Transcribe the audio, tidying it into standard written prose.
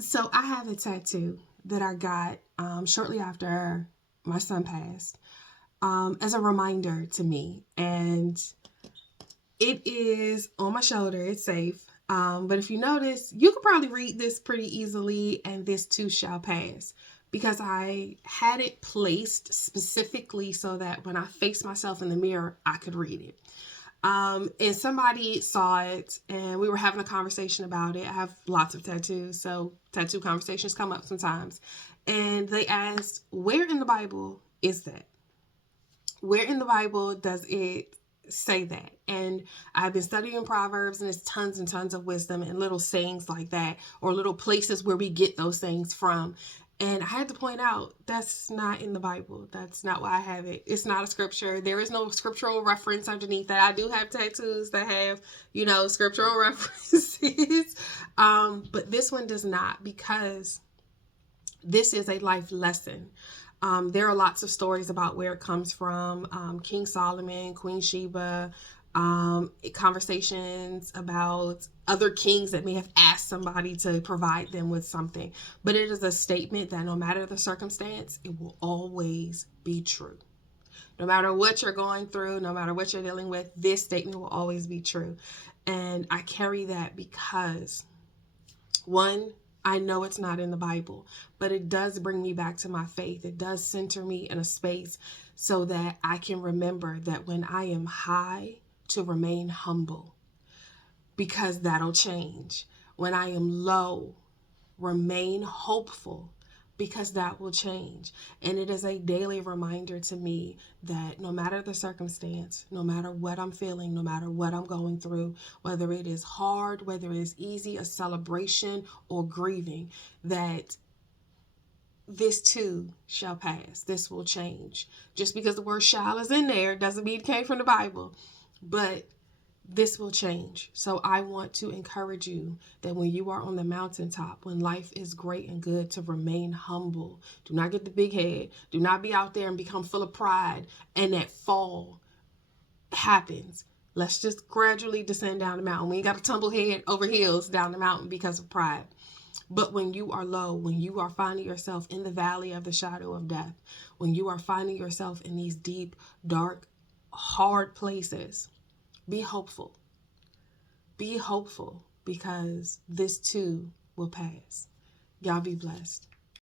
So I have a tattoo that I got shortly after my son passed, as a reminder to me. And it is on my shoulder. It's safe. But if you notice, you could probably read this pretty easily, and this too shall pass. Because I had it placed specifically so that when I face myself in the mirror, I could read it. And somebody saw it, and we were having a conversation about it. I have lots of tattoos, so tattoo conversations come up sometimes. And they asked, where in the Bible is that? Where in the Bible does it say that? And I've been studying Proverbs, and there's tons and tons of wisdom and little sayings like that, or little places where we get those things from. And I had to point out that's not in the Bible. That's not why I have it. It's not a scripture. There is no scriptural reference underneath that. I do have tattoos that have, scriptural references. But this one does not, because this is a life lesson. There are lots of stories about where it comes from. King Solomon, Queen Sheba, conversations about other kings that may have asked somebody to provide them with something. But it is a statement that no matter the circumstance, it will always be true. No matter what you're going through, no matter what you're dealing with, this statement will always be true. And I carry that because, one, I know it's not in the Bible, but it does bring me back to my faith. It does center me in a space so that I can remember that when I am high, to remain humble, because that'll change. When I am low, remain hopeful, because that will change. And it is a daily reminder to me that no matter the circumstance, no matter what I'm feeling, no matter what I'm going through, whether it is hard, whether it is easy, a celebration or grieving, that this too shall pass. This will change. Just because the word shall is in there doesn't mean it came from the Bible, but this will change. So I want to encourage you that when you are on the mountaintop, when life is great and good, to remain humble. Do not get the big head. Do not be out there and become full of pride, and that fall happens. Let's just gradually descend down the mountain. We ain't got to tumble head over heels down the mountain because of pride. But when you are low, when you are finding yourself in the valley of the shadow of death, when you are finding yourself in these deep, dark, hard places, be hopeful. Be hopeful, because this too will pass. Y'all be blessed.